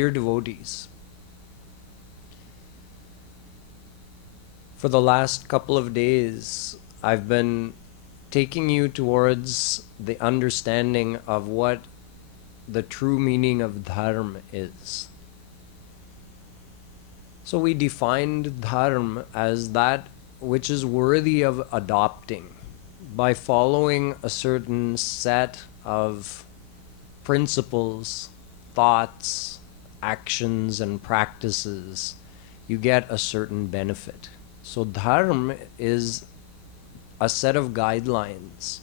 Dear devotees, for the last couple of days, I've been taking you towards the understanding of what the true meaning of Dharm is. So we defined Dharm as that which is worthy of adopting by following a certain set of principles, thoughts, actions, and practices. You get a certain benefit. So Dharm is a set of guidelines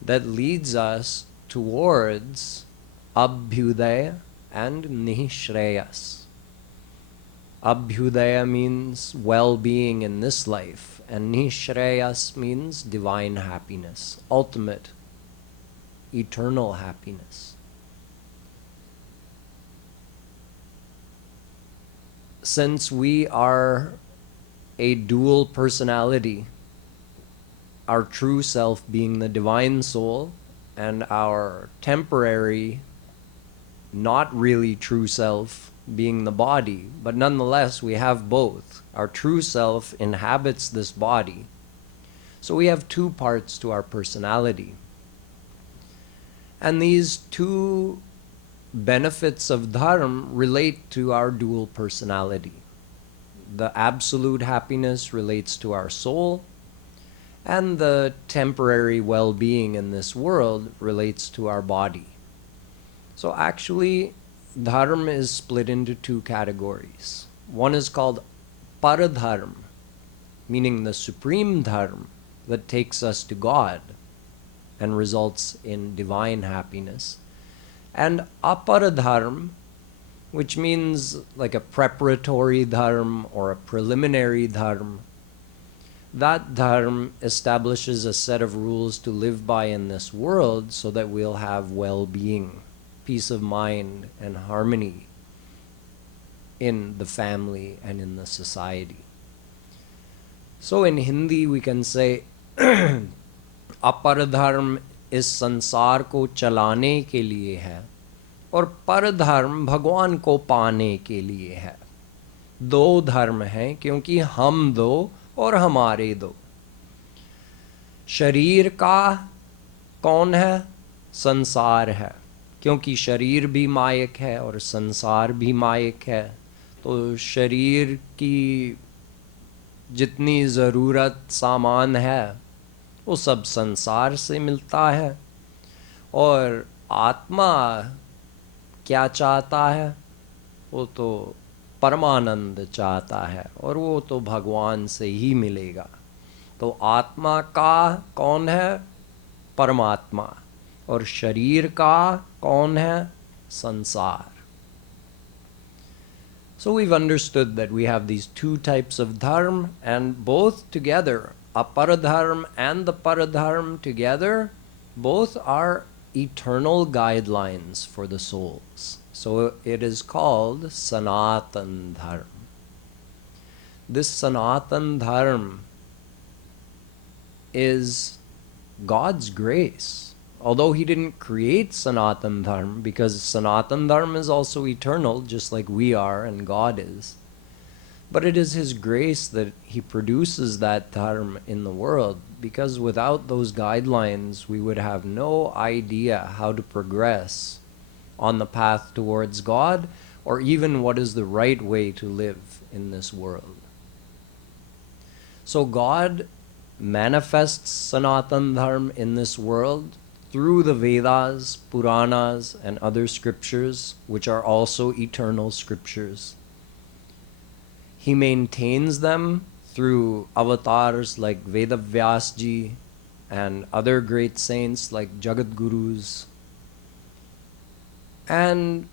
that leads us towards Abhyudaya and Nishreyas. Abhyudaya means well-being in this life, and Nishreyas means divine happiness, ultimate, eternal happiness. Since we are a dual personality, our true self being the divine soul, and our temporary, not really true self being the body, but nonetheless we have both. Our true self inhabits this body. So we have two parts to our personality. And these two benefits of Dharm relate to our dual personality. The absolute happiness relates to our soul, and the temporary well-being in this world relates to our body. So actually, Dharm is split into two categories. One is called Paradharm, meaning the supreme Dharm that takes us to God and results in divine happiness. And Aparadharm, which means like a preparatory Dharm or a preliminary Dharm. That Dharm establishes a set of rules to live by in this world so that we'll have well-being, peace of mind, and harmony in the family and in the society. So in Hindi we can say Aparadharm इस संसार को चलाने के लिए है और परधर्म भगवान को पाने के लिए है. दो धर्म हैं क्योंकि हम दो और हमारे दो. शरीर का कौन है? संसार है, क्योंकि शरीर भी मायक है और संसार भी मायक है. तो शरीर की जितनी ज़रूरत सामान है वो सब संसार से मिलता है. और आत्मा क्या चाहता है? वो तो परमानंद चाहता है और वो तो भगवान से ही मिलेगा. तो आत्मा का कौन है? परमात्मा. और शरीर का कौन है? संसार. So we've understood that we have these two types of dharma, and both together, Aparadharm and the Paradharm together, both are eternal guidelines for the souls. So it is called Sanatan Dharm. This Sanatan Dharm is God's grace. Although He didn't create Sanatan Dharm, because Sanatan Dharm is also eternal, just like we are and God is. But it is His grace that He produces that Dharm in the world, because without those guidelines, we would have no idea how to progress on the path towards God, or even what is the right way to live in this world. So God manifests Sanatan Dharm in this world through the Vedas, Puranas, and other scriptures, which are also eternal scriptures. He maintains them through avatars like Vedavyasji and other great saints like Jagadgurus. And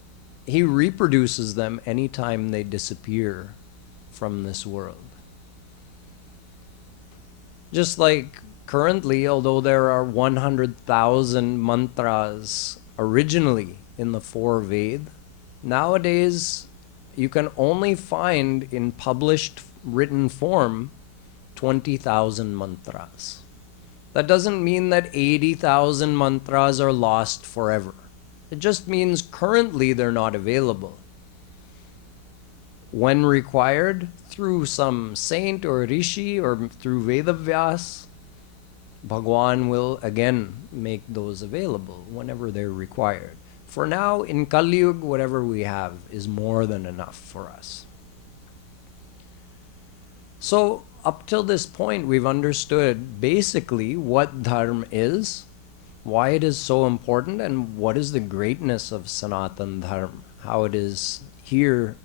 He reproduces them anytime they disappear from this world. Just like currently, although there are 100,000 mantras originally in the four Ved, nowadays you can only find in published written form 20,000 mantras. That doesn't mean that 80,000 mantras are lost forever. It just means currently they're not available. when required, through some saint or rishi or through Vedavyas, Bhagwan will again make those available whenever they're required. For now, in Kaliyug, whatever we have is more than enough for us. So, up till this point, we've understood basically what Dharm is, why it is so important, and what is the greatness of Sanatan Dharm, how it is here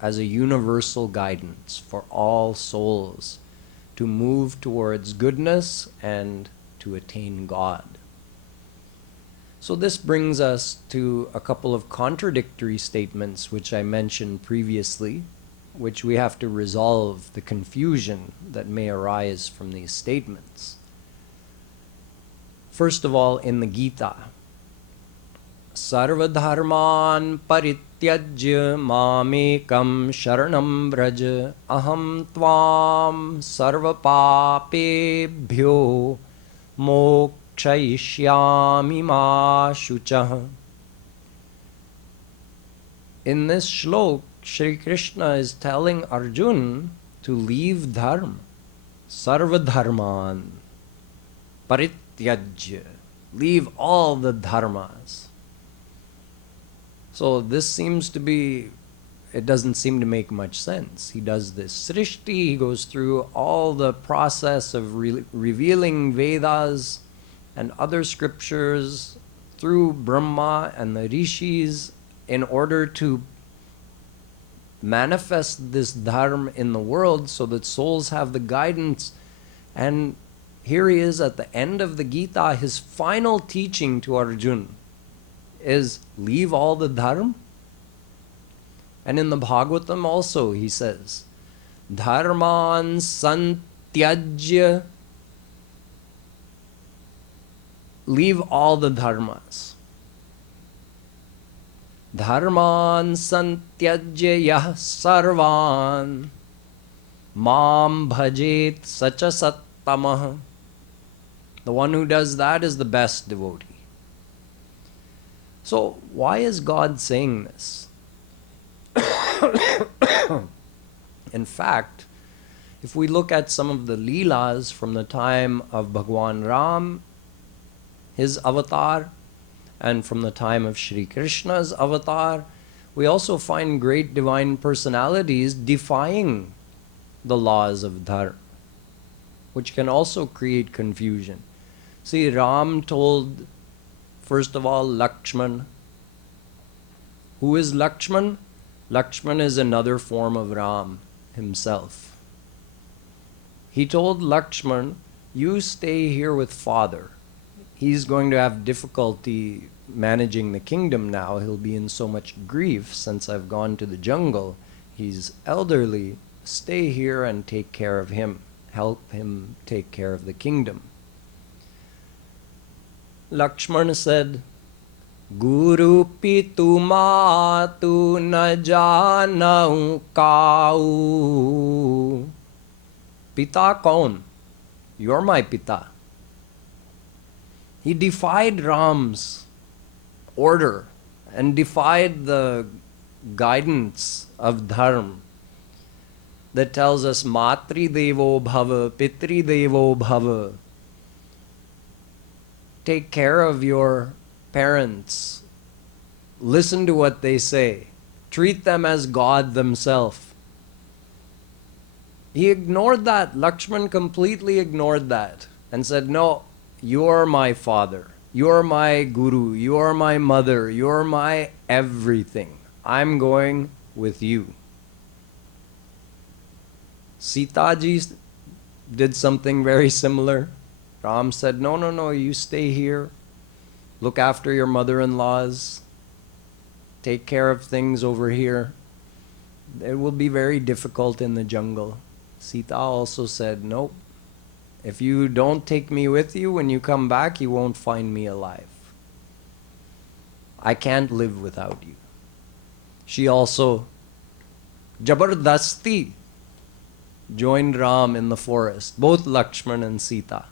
as a universal guidance for all souls to move towards goodness and to attain God. So this brings us to a couple of contradictory statements which I mentioned previously, which we have to resolve the confusion that may arise from these statements. First of all, in the Gita, Sarva dharman parityajya mamekam sharanam vraja aham tvam sarva papebhyo mokshayishyami ma shuchah. In this shlok, Shri Krishna is telling Arjun to leave dharma, sarva dharman, parityajya, leave all the dharmas. So this seems to be, it doesn't seem to make much sense. He does this srishti, he goes through all the process of revealing Vedas and other scriptures through Brahma and the rishis in order to manifest this dharma in the world so that souls have the guidance. And here he is at the end of the Gita, his final teaching to Arjuna is leave all the dharma. And in the Bhagavatam also he says, dharman santyajya, leave all the dharmas. Dharman santyajya yah sarvan mam bhajet sacha sattamah. The one who does that is the best devotee. So why is God saying this? In fact, if we look at some of the leelas from the time of Bhagwan Ram, his avatar, and from the time of Shri Krishna's avatar, we also find great divine personalities defying the laws of Dharma, which can also create confusion. See, Ram told, first of all, Lakshman. Who is Lakshman? Lakshman is another form of Ram himself. He told Lakshman, you stay here with father. He's going to have difficulty managing the kingdom now. He'll be in so much grief since I've gone to the jungle. He's elderly. Stay here and take care of him. Help him take care of the kingdom. Lakshmana said, Guru pitu matu na janau kau. Pita kaun? You're my pita. He defied Ram's order and defied the guidance of Dharma that tells us Matri Devo Bhava, Pitri Devo Bhava. Take care of your parents. Listen to what they say. Treat them as God themselves. He ignored that. Lakshman completely ignored that and said, no, you're my father. You're my guru. You're my mother. You're my everything. I'm going with you. Sita ji did something very similar. Ram said, no, you stay here. Look after your mother-in-laws. Take care of things over here. It will be very difficult in the jungle. Sita also said, nope. If you don't take me with you, when you come back, you won't find me alive. I can't live without you. She also, Jabardasti, joined Ram in the forest, both Lakshman and Sita.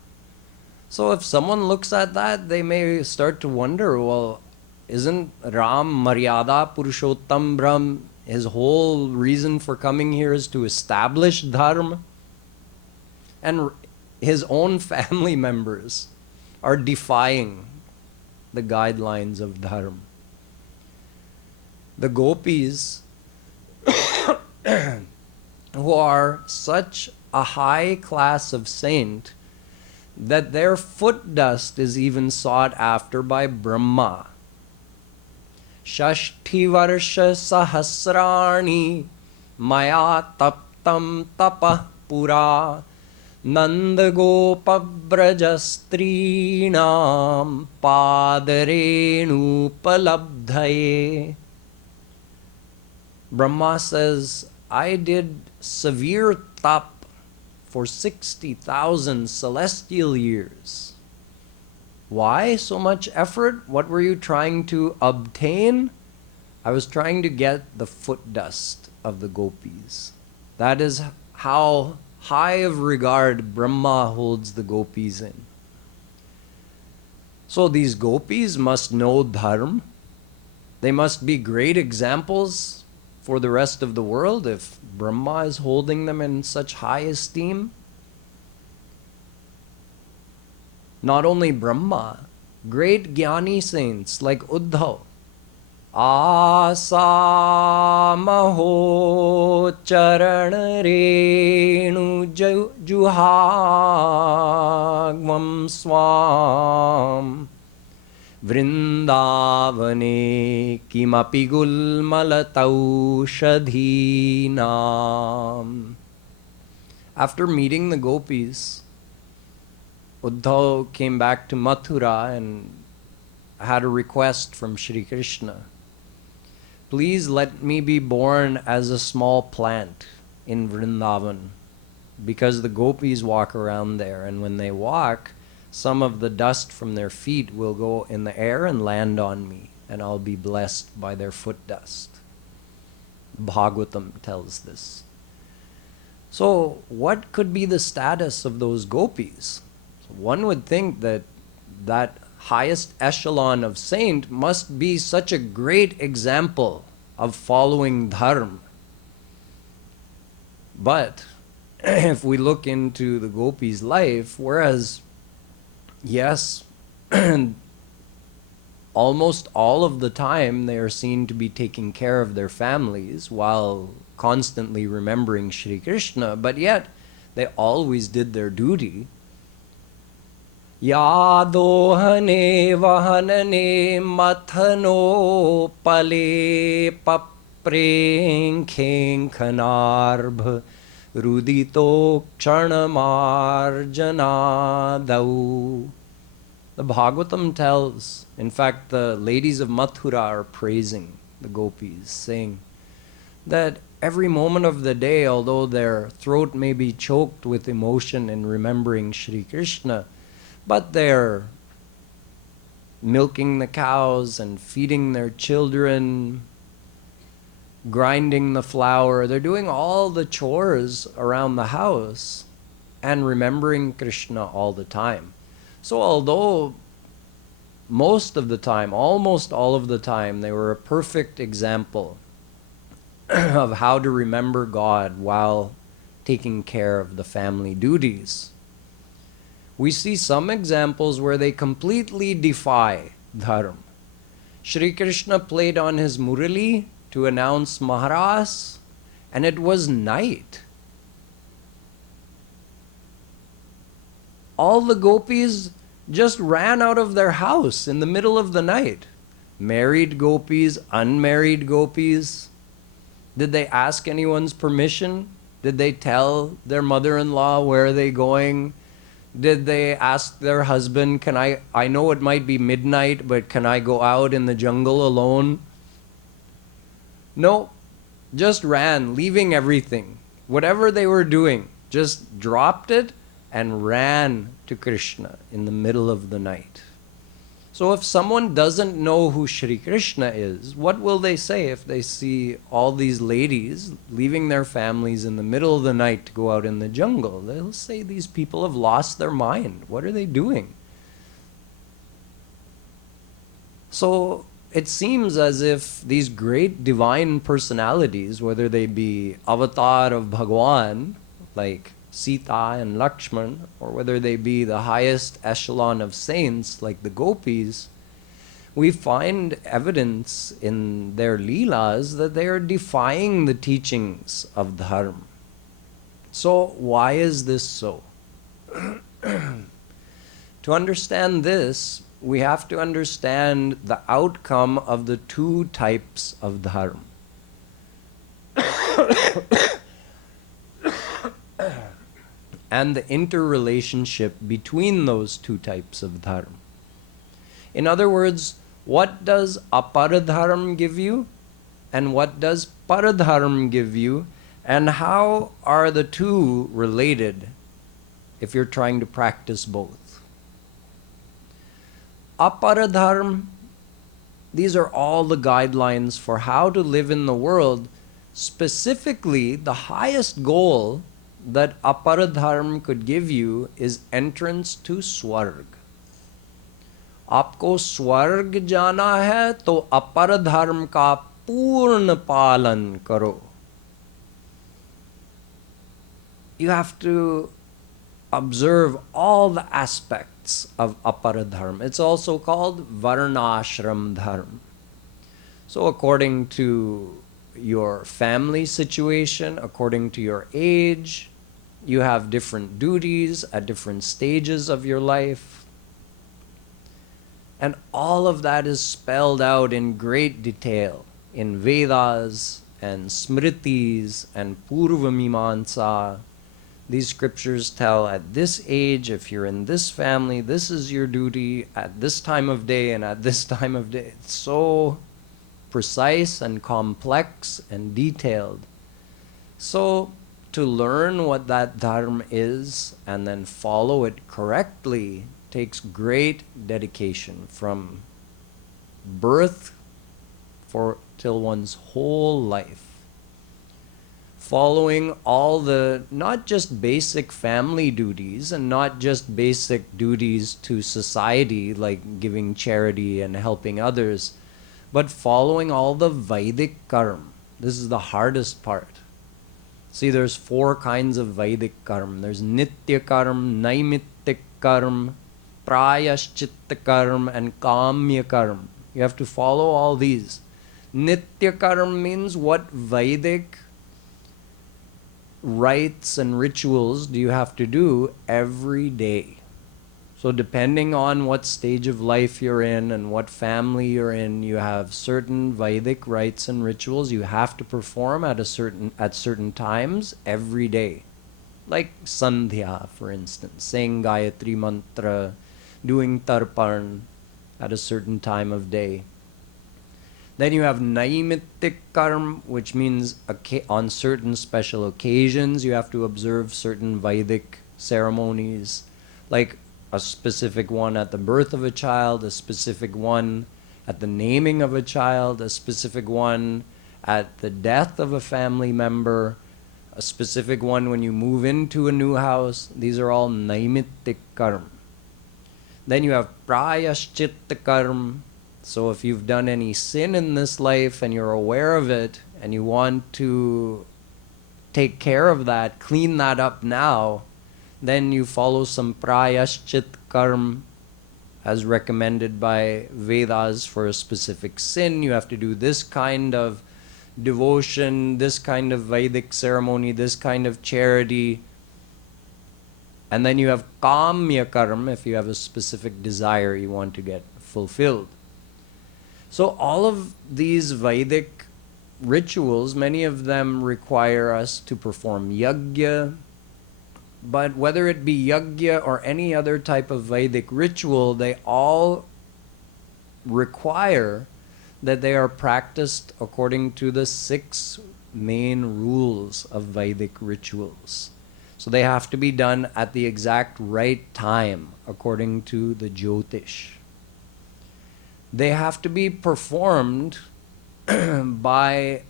So if someone looks at that, they may start to wonder, well, isn't Ram Maryada Purushottam Brahm His whole reason for coming here is to establish Dharm. And his own family members are defying the guidelines of Dharm. The gopis, who are such a high class of saint that their foot dust is even sought after by Brahma. Shashti varsha sahasrani maya taptam tapah pura Nanda gopa brajastrinam padarenu palabdhaye. Brahma says, I did severe tap for 60,000 celestial years. Why so much effort? What were you trying to obtain? I was trying to get the foot dust of the gopis. That is how high of regard Brahma holds the gopis in. So these gopis must know Dharm. They must be great examples for the rest of the world if Brahma is holding them in such high esteem. Not only Brahma, great Jnani saints like Uddhav. Asamaho charana renu juhagvam swam vrindavane kimapi gulmalataushadhinam. After meeting the gopis, Uddhav came back to Mathura and had a request from Shri Krishna. Please let me be born as a small plant in Vrindavan, because the gopis walk around there, and when they walk, some of the dust from their feet will go in the air and land on me, and I'll be blessed by their foot dust. Bhagavatam tells this. So what could be the status of those gopis? So one would think that that highest echelon of saint must be such a great example of following Dharm. But if we look into the gopis' life, whereas, yes, almost all of the time they are seen to be taking care of their families while constantly remembering Shri Krishna, but yet they always did their duty. Yadohane vahanane mathano pale paprenkheng khanarbh rudito ksanamarjanadau. The Bhagavatam tells, in fact, the ladies of Mathura are praising the gopis, saying that every moment of the day, although their throat may be choked with emotion in remembering Shri Krishna, but they're milking the cows and feeding their children, grinding the flour. They're doing all the chores around the house and remembering Krishna all the time. So although most of the time, almost all of the time, they were a perfect example of how to remember God while taking care of the family duties, we see some examples where they completely defy Dharm. Shri Krishna played on his murali to announce Maharaj, and it was night. All the gopis just ran out of their house in the middle of the night. Married gopis, unmarried gopis. Did they ask anyone's permission? Did they tell their mother-in-law where they're going? Did they ask their husband, I know it might be midnight, but can I go out in the jungle alone? No, just ran, leaving everything. Whatever they were doing, just dropped it and ran to Krishna in the middle of the night. So if someone doesn't know who Shri Krishna is, what will they say if they see all these ladies leaving their families in the middle of the night to go out in the jungle? They'll say these people have lost their mind. What are they doing? So it seems as if these great divine personalities, whether they be avatar of Bhagwan, like Sita and Lakshman, or whether they be the highest echelon of saints, like the gopis, we find evidence in their leelas that they are defying the teachings of Dharm. So why is this so? To understand this, we have to understand the outcome of the two types of Dharm. And the interrelationship between those two types of Dharm. In other words, what does aparadharm give you? And what does paradharm give you? And how are the two related if you're trying to practice both? Aparadharm, these are all the guidelines for how to live in the world. Specifically, the highest goal that aparadharm could give you is entrance to Swarg. आपको स्वर्ग जाना है तो अपरधर्म का पूर्ण पालन करो. You have to observe all the aspects of aparadharma. It's also called varnashram dharma. So according to your family situation, according to your age, you have different duties at different stages of your life. And all of that is spelled out in great detail in Vedas and Smritis and Purvamimansa. These scriptures tell at this age, if you're in this family, this is your duty at this time of day and at this time of day. It's so precise and complex and detailed. So to learn what that dharma is and then follow it correctly takes great dedication from birth till one's whole life. Following all the, not just basic family duties and not just basic duties to society like giving charity and helping others, but following all the Vedic karma. This is the hardest part. See, there's 4 kinds of Vedic karma. There's Nitya karma, Naimittik karma, Prayashchitta karma, and Kamya karma. You have to follow all these. Nitya karma means what Vedic rites and rituals do you have to do every day. So depending on what stage of life you're in and what family you're in, you have certain Vedic rites and rituals you have to perform at certain times every day. Like Sandhya, for instance, saying Gayatri Mantra, doing Tarpan at a certain time of day. Then you have Naimittik karma, which means on certain special occasions you have to observe certain Vedic ceremonies, like a specific one at the birth of a child, a specific one at the naming of a child, a specific one at the death of a family member, a specific one when you move into a new house. These are all Naimittik karma. Then you have Prayashchitta karma. So if you've done any sin in this life and you're aware of it and you want to take care of that, clean that up now, then you follow some Prayashchit karma as recommended by Vedas for a specific sin. You have to do this kind of devotion, this kind of Vedic ceremony, this kind of charity. And then you have Kamya karma if you have a specific desire you want to get fulfilled. So all of these Vedic rituals, many of them require us to perform yajna, but whether it be yajna or any other type of Vedic ritual, they all require that they are practiced according to the 6 main rules of Vedic rituals. So they have to be done at the exact right time according to the Jyotish. They have to be performed by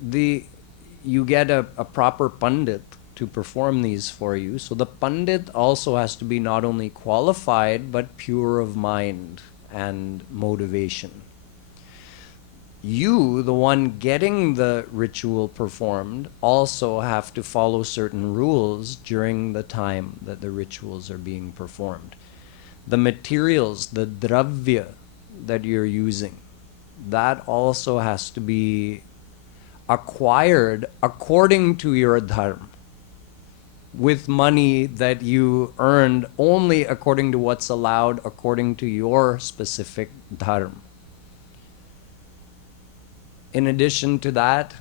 you get a proper Pandit to perform these for you. So the Pandit also has to be not only qualified but pure of mind and motivation. You, the one getting the ritual performed, also have to follow certain rules during the time that the rituals are being performed. The materials, the dravya that you're using, that also has to be acquired according to your dharma, with money that you earned only according to what's allowed according to your specific dharma. In addition to that,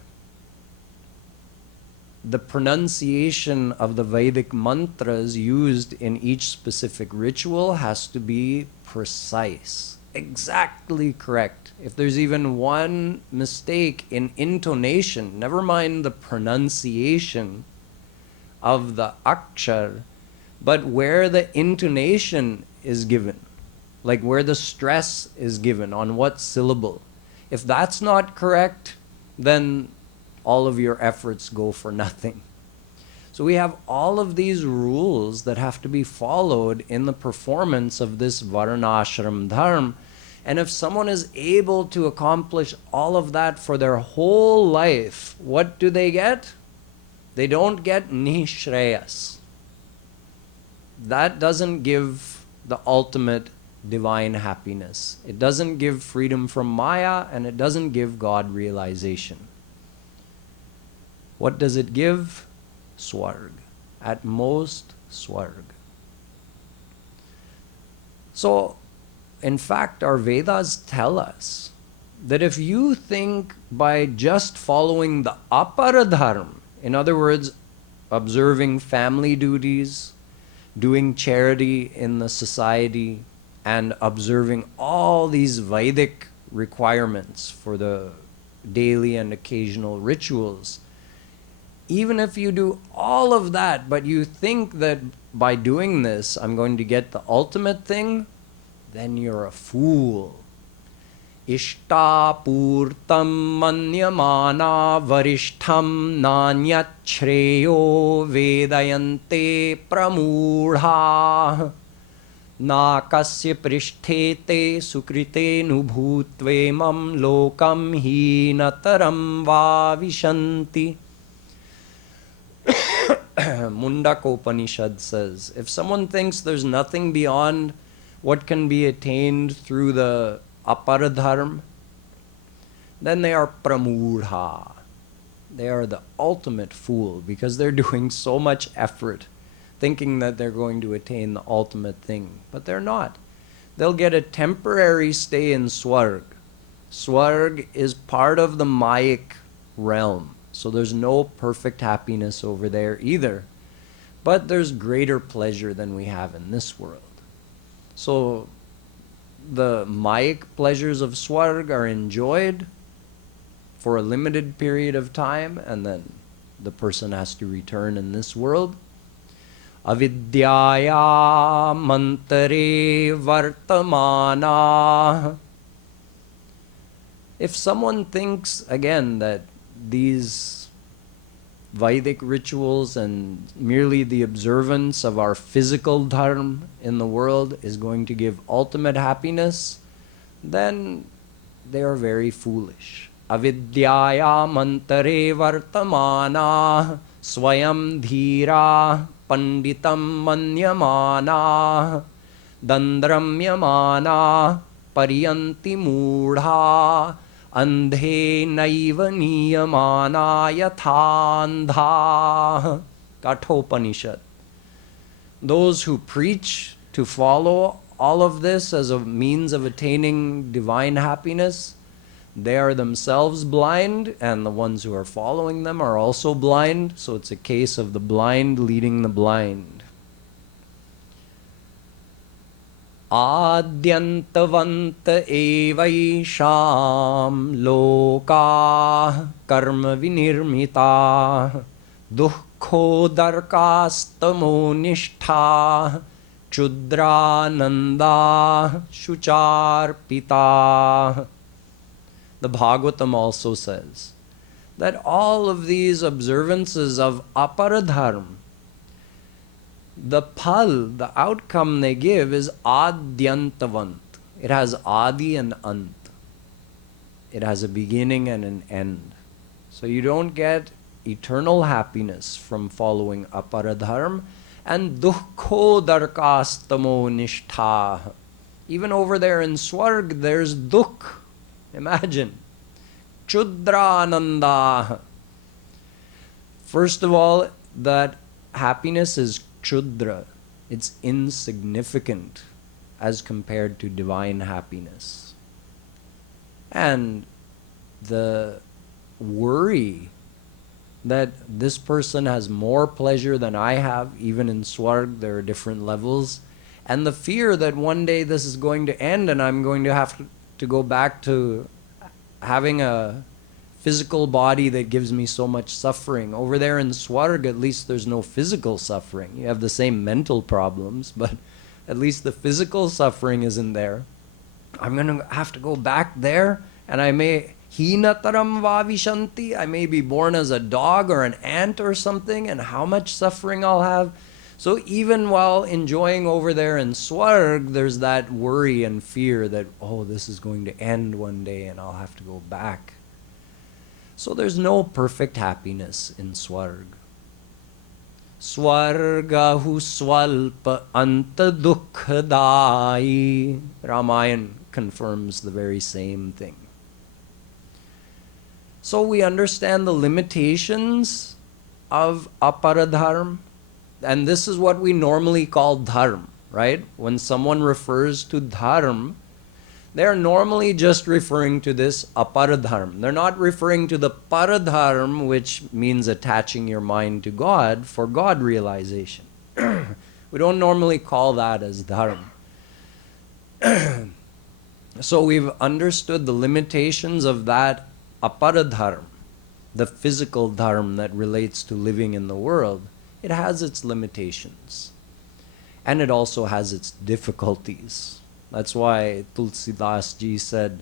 the pronunciation of the Vedic mantras used in each specific ritual has to be precise, exactly correct. If there's even one mistake in intonation, never mind the pronunciation of the akshar, but where the intonation is given, like where the stress is given on what syllable, if that's not correct, then all of your efforts go for nothing. So we have all of these rules that have to be followed in the performance of this varnashram dharma. And if someone is able to accomplish all of that for their whole life, what do they get? They don't get nishreyas. That doesn't give the ultimate divine happiness. It doesn't give freedom from Maya, and it doesn't give God realization. What does it give? Swarg. At most, swarg. So, in fact, our Vedas tell us that if you think by just following the aparadharma, in other words, observing family duties, doing charity in the society, and observing all these Vedic requirements for the daily and occasional rituals, even if you do all of that, but you think that by doing this I'm going to get the ultimate thing, then you're a fool. Ishtapurtam manyamana varishtham nanyat shreyo vedayante pramudha nakasya pristhete sukrite nubhutvemam lokam hinataram vavishanti. Mundakopanishad says, if someone thinks there's nothing beyond what can be attained through the aparadharma, then they are pramudha. They are the ultimate fool, because they're doing so much effort thinking that they're going to attain the ultimate thing, but they're not. They'll get a temporary stay in Swarg. Swarg is part of the Mayic realm, so there's no perfect happiness over there either, but there's greater pleasure than we have in this world. So the Mayic pleasures of Swarg are enjoyed for a limited period of time, and then the person has to return in this world. Avidyaya mantare vartamana. If someone thinks, again, that these Vedic rituals and merely the observance of our physical dharma in the world is going to give ultimate happiness, then they are very foolish. Avidyaya mantare vartamana swayam dhira panditam manyamana dandramyamana pariyanti mudha andhe naiva niyamana yathandha. Kathopanishad. Those who preach to follow all of this as a means of attaining divine happiness, they are themselves blind, and the ones who are following them are also blind. So it's a case of the blind leading the blind. Adyantavanta evaisham loka karma vinirmita dukkho darkastamo nishtha chudrananda shucharpita. The Bhagavatam also says that all of these observances of aparadharma, the phal, the outcome they give is adyantavant. It has adi and ant. It has a beginning and an end. So you don't get eternal happiness from following aparadharma. And dukkho darkastamo nishtha. Even over there in Swarg, there's dukh. Imagine. Chudrananda. First of all, that happiness is chudra. It's insignificant as compared to divine happiness. And the worry that this person has more pleasure than I have, even in Swarg, there are different levels, and the fear that one day this is going to end and I'm going to have to go back to having a physical body that gives me so much suffering. Over there in Swarg, at least there's no physical suffering. You have the same mental problems, but at least the physical suffering isn't there. I'm going to have to go back there, and I may hinataram vavishanti, I may be born as a dog or an ant or something, and how much suffering I'll have. So even while enjoying over there in Swarg, there's that worry and fear that, oh, this is going to end one day and I'll have to go back. So there's no perfect happiness in Swarg. Swargahu swalpa anta dukkhadai. Ramayan confirms the very same thing. So we understand the limitations of aparadharma, and this is what we normally call dharm, right? When someone refers to dharm, they're normally just referring to this aparadharma. They're not referring to the paradharma, which means attaching your mind to God for God realization. We don't normally call that as dharma. So we've understood the limitations of that aparadharma, the physical dharma that relates to living in the world. It has its limitations. And it also has its difficulties. That's why Tulsidas ji said,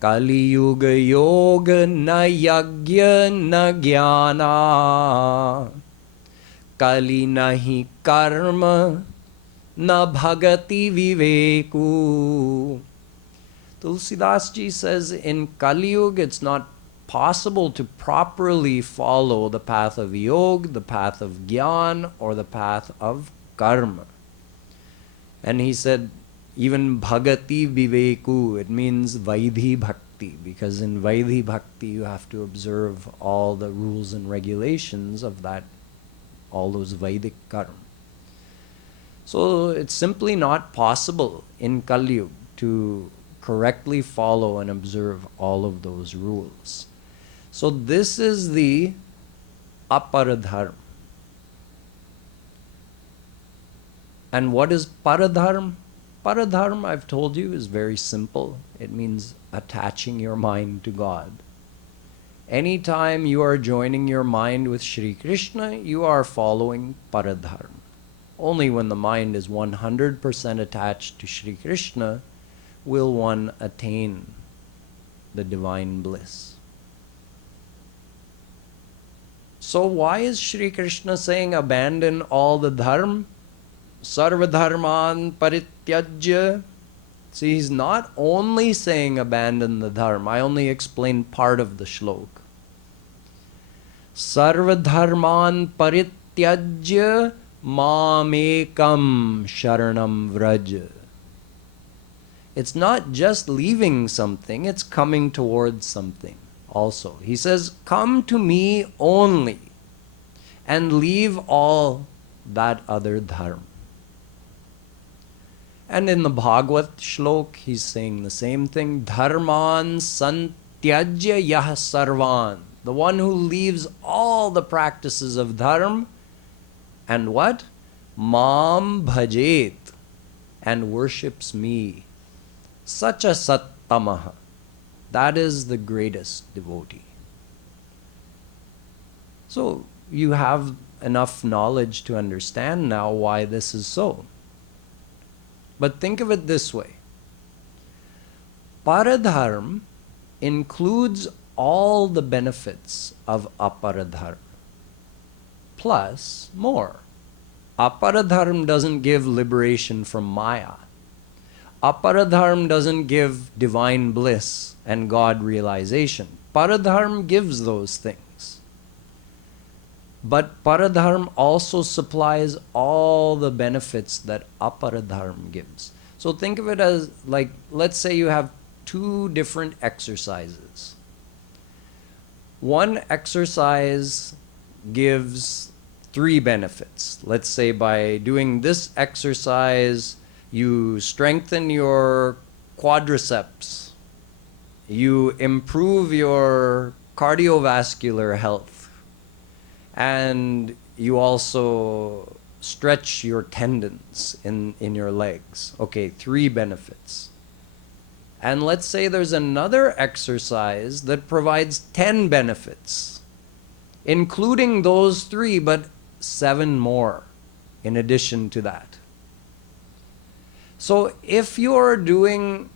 Kaliyug yoga na yagya na jnana, Kali nahi karma na bhagati viveku. Tulsidas ji says, in Kaliyug it's not possible to properly follow the path of yoga, the path of jnana, or the path of karma. And he said, even bhagati viveku, it means vaidhi bhakti, because in vaidhi bhakti you have to observe all the rules and regulations of that, all those Vedic karma. So it's simply not possible in Kaliyug to correctly follow and observe all of those rules. So this is the aparadharma. And what is paradharma? Paradharma, I've told you, is very simple. It means attaching your mind to God. Anytime you are joining your mind with Sri Krishna, you are following paradharma. Only when the mind is 100% attached to Sri Krishna will one attain the divine bliss. So why is Sri Krishna saying abandon all the dharma? Sarvadharman parityajya. See, he's not only saying abandon the dharma. I only explained part of the shlok. Sarvadharman parityajya mamekam sharanam vraja. It's not just leaving something, it's coming towards something also. He says, come to me only and leave all that other dharma. And in the Bhagavat shlok, he's saying the same thing. Dharman santyajya yah sarvan. The one who leaves all the practices of dharma and what? Mam bhajet, and worships me. Such a sattamaha. That is the greatest devotee. So you have enough knowledge to understand now why this is so. But think of it this way. Paradharma includes all the benefits of aparadharma, plus more. Aparadharma doesn't give liberation from Maya. Aparadharm doesn't give divine bliss and God realization. Paradharm gives those things. But Paradharm also supplies all the benefits that Aparadharm gives. So think of it as like, let's say you have two different exercises. One exercise gives 3 benefits. Let's say by doing this exercise, you strengthen your quadriceps, you improve your cardiovascular health, and you also stretch your tendons in your legs. Okay, 3 benefits. And let's say there's another exercise that provides 10 benefits, including those 3, but 7 more in addition to that. So if you're doing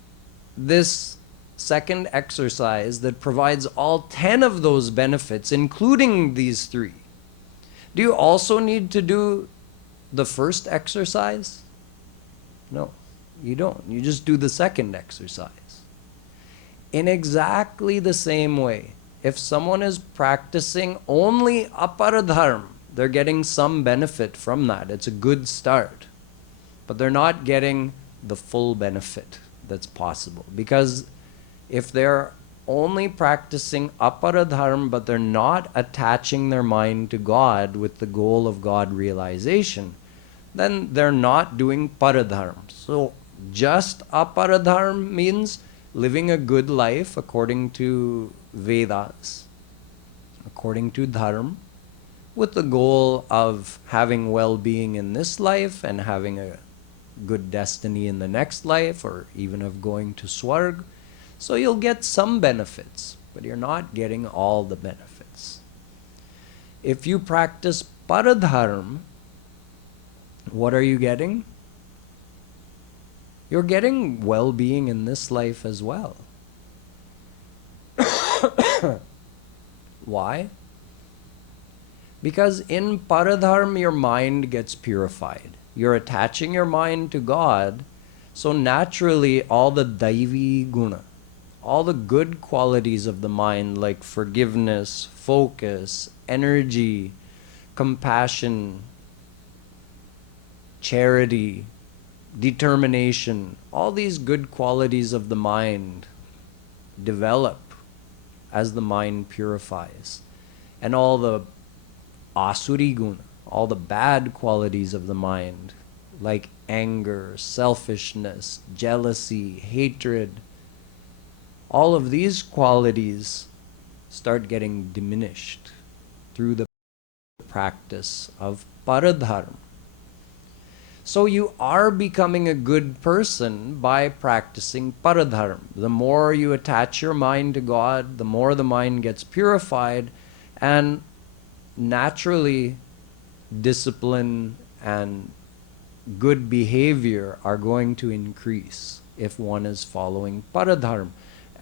this second exercise that provides all 10 of those benefits, including these 3, do you also need to do the first exercise? No, you don't. You just do the second exercise. In exactly the same way, if someone is practicing only aparadharm, they're getting some benefit from that. It's a good start. But they're not getting the full benefit that's possible. Because if they're only practicing aparadharm, but they're not attaching their mind to God with the goal of God realization, then they're not doing paradharm. So just aparadharm means living a good life according to Vedas, according to Dharm, with the goal of having well-being in this life and having a good destiny in the next life, or even of going to Swarg. So you'll get some benefits, but you're not getting all the benefits. If you practice paradharm, what are you getting? You're getting well-being in this life as well. Why? Because in paradharm, your mind gets purified. You're attaching your mind to God, so naturally all the daivi guna, all the good qualities of the mind like forgiveness, focus, energy, compassion, charity, determination, all these good qualities of the mind develop as the mind purifies. And all the asuri guna, all the bad qualities of the mind, like anger, selfishness, jealousy, hatred, all of these qualities start getting diminished through the practice of paradharma. So you are becoming a good person by practicing paradharma. The more you attach your mind to God, the more the mind gets purified, and naturally discipline and good behavior are going to increase if one is following paradharma.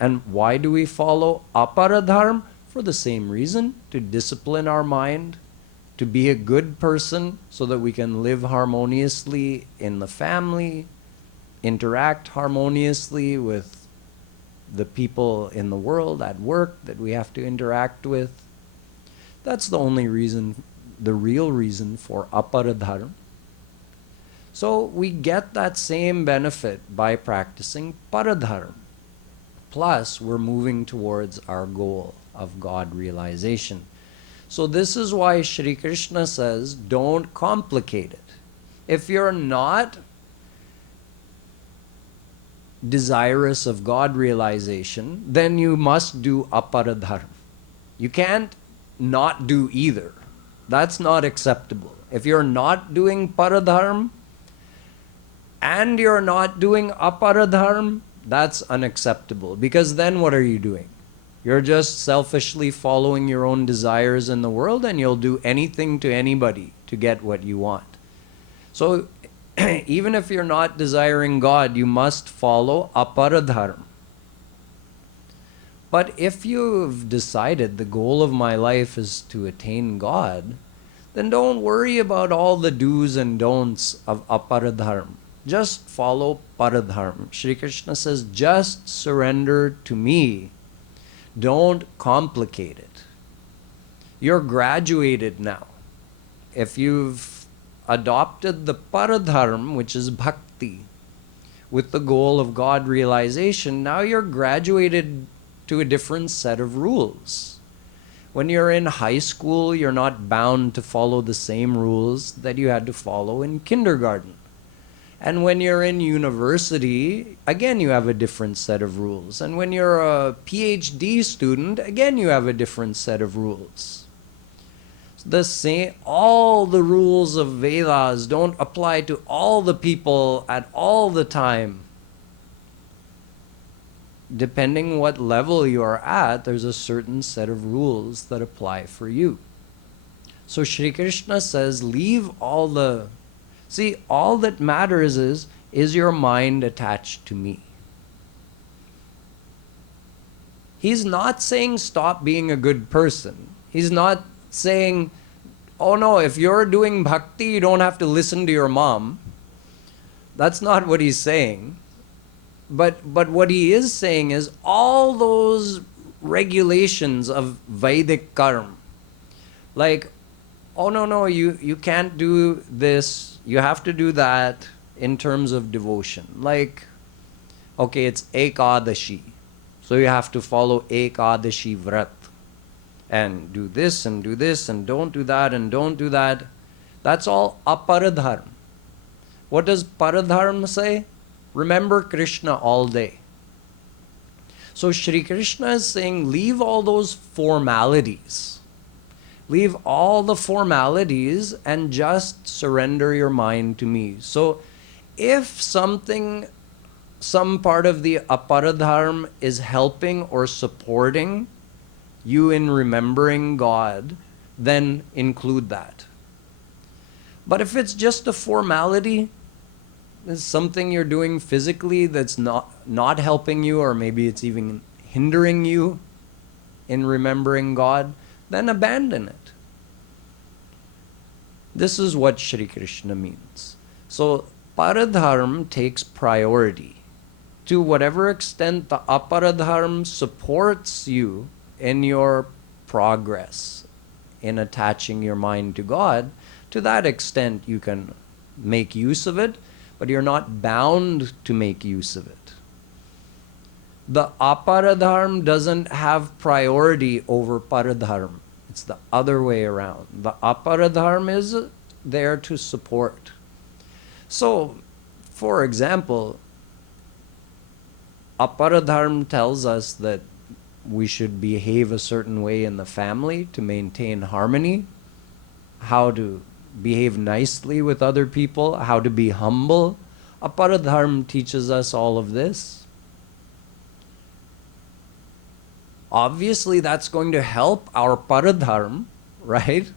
And why do we follow aparadharma? For the same reason, to discipline our mind, to be a good person so that we can live harmoniously in the family, interact harmoniously with the people in the world, at work that we have to interact with. That's the only reason, the real reason for aparadharma. So we get that same benefit by practicing paradharma. Plus, we're moving towards our goal of God realization. So this is why Shri Krishna says, don't complicate it. If you're not desirous of God realization, then you must do aparadharma. You can't not do either. That's not acceptable. If you're not doing paradharma and you're not doing aparadharma, that's unacceptable. Because then what are you doing? You're just selfishly following your own desires in the world, and you'll do anything to anybody to get what you want. So even if you're not desiring God, you must follow aparadharma. But if you've decided the goal of my life is to attain God, then don't worry about all the do's and don'ts of aparadharma. Just follow Paradharma. Shri Krishna says, just surrender to me. Don't complicate it. You're graduated now. If you've adopted the Paradharma, which is bhakti, with the goal of God realization, now you're graduated to a different set of rules. When you're in high school, you're not bound to follow the same rules that you had to follow in kindergarten. And when you're in university, again, you have a different set of rules. And when you're a PhD student, again, you have a different set of rules. All the rules of Vedas don't apply to all the people at all the time. Depending what level you are at, there's a certain set of rules that apply for you. So Shri Krishna says, leave all the... See, all that matters is your mind attached to me. He's not saying stop being a good person. He's not saying, oh no, if you're doing bhakti, you don't have to listen to your mom. That's not what he's saying. But what he is saying is all those regulations of Vedic karma, like, oh no, you can't do this, you have to do that in terms of devotion. Like, okay, it's Ekadashi, so you have to follow Ekadashi Vrat, and do this, and don't do that, and don't do that. That's all aparadharma. What does paradharma say? Remember Krishna all day. So Shri Krishna is saying, leave all those formalities. Leave all the formalities and just surrender your mind to me. So if some part of the aparadharma is helping or supporting you in remembering God, then include that. But if it's just a formality, it's something you're doing physically that's not helping you, or maybe it's even hindering you in remembering God, then abandon it. This is what Shri Krishna means. So paradharma takes priority. To whatever extent the aparadharma supports you in your progress in attaching your mind to God, to that extent you can make use of it, but you're not bound to make use of it. The aparadharma doesn't have priority over paradharma. It's the other way around. The aparadharma is there to support. So, for example, aparadharma tells us that we should behave a certain way in the family to maintain harmony, how to behave nicely with other people, how to be humble. Aparadharma teaches us all of this. Obviously, that's going to help our paradharma, right?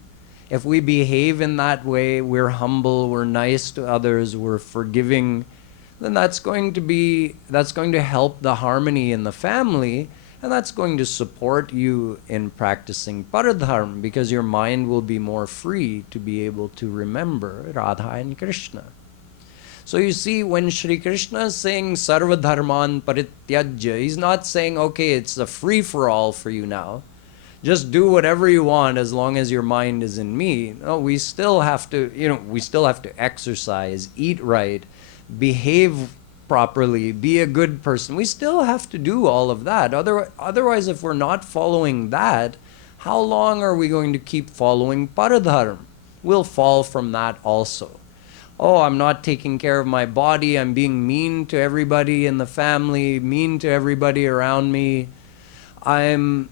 If we behave in that way, we're humble, we're nice to others, we're forgiving, then that's going to help the harmony in the family, and that's going to support you in practicing paradharma, because your mind will be more free to be able to remember Radha and Krishna. So you see, when Shri Krishna is saying sarva dharman parityajya, he's not saying, okay, it's a free-for-all for you now. Just do whatever you want as long as your mind is in me. No, we still have to, exercise, eat right, behave properly, be a good person. We still have to do all of that. Otherwise, if we're not following that, how long are we going to keep following paradharma? We'll fall from that also. Oh, I'm not taking care of my body, I'm being mean to everybody in the family, mean to everybody around me. I'm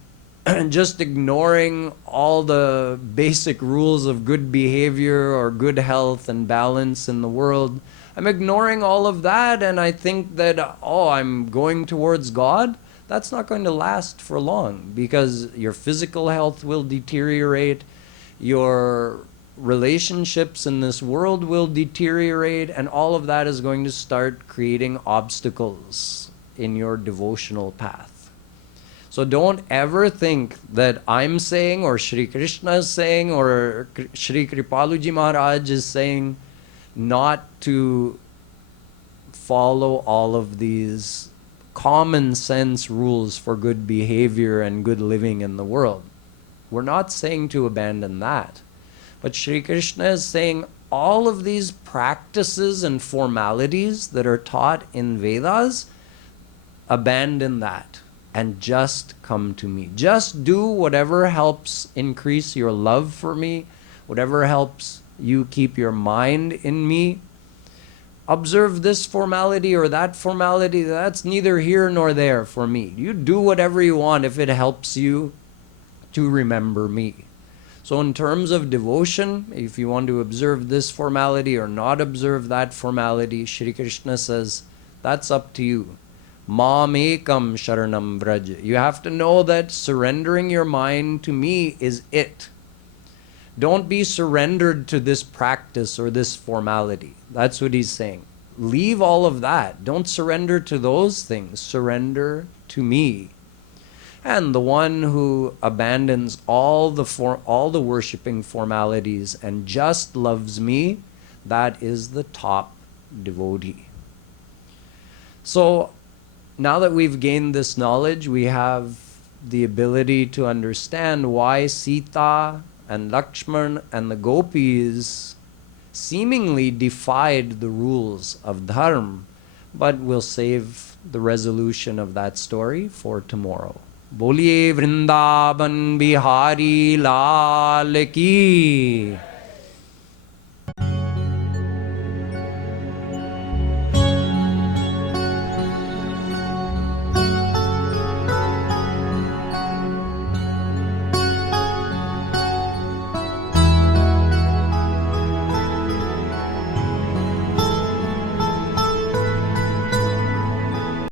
just ignoring all the basic rules of good behavior or good health and balance in the world. I'm ignoring all of that, and I think that, I'm going towards God. That's not going to last for long, because your physical health will deteriorate, your relationships in this world will deteriorate, and all of that is going to start creating obstacles in your devotional path. So don't ever think that I'm saying, or Shri Krishna is saying, or Shree Kripalu Ji Maharaj is saying not to follow all of these common sense rules for good behavior and good living in the world. We're not saying to abandon that. But Shri Krishna is saying all of these practices and formalities that are taught in Vedas, abandon that and just come to me. Just do whatever helps increase your love for me, whatever helps you keep your mind in me. Observe this formality or that formality, that's neither here nor there for me. You do whatever you want if it helps you to remember me. So in terms of devotion, if you want to observe this formality or not observe that formality, Shri Krishna says, that's up to you. Mam ekam sharanam vraj. You have to know that surrendering your mind to me is it. Don't be surrendered to this practice or this formality. That's what he's saying. Leave all of that. Don't surrender to those things. Surrender to me. And the one who abandons all the worshipping formalities and just loves me, that is the top devotee. So now that we've gained this knowledge, we have the ability to understand why Sita and Lakshman and the gopis seemingly defied the rules of Dharm, but we'll save the resolution of that story for tomorrow. Boliye Vrindavan Bihari Lal Ki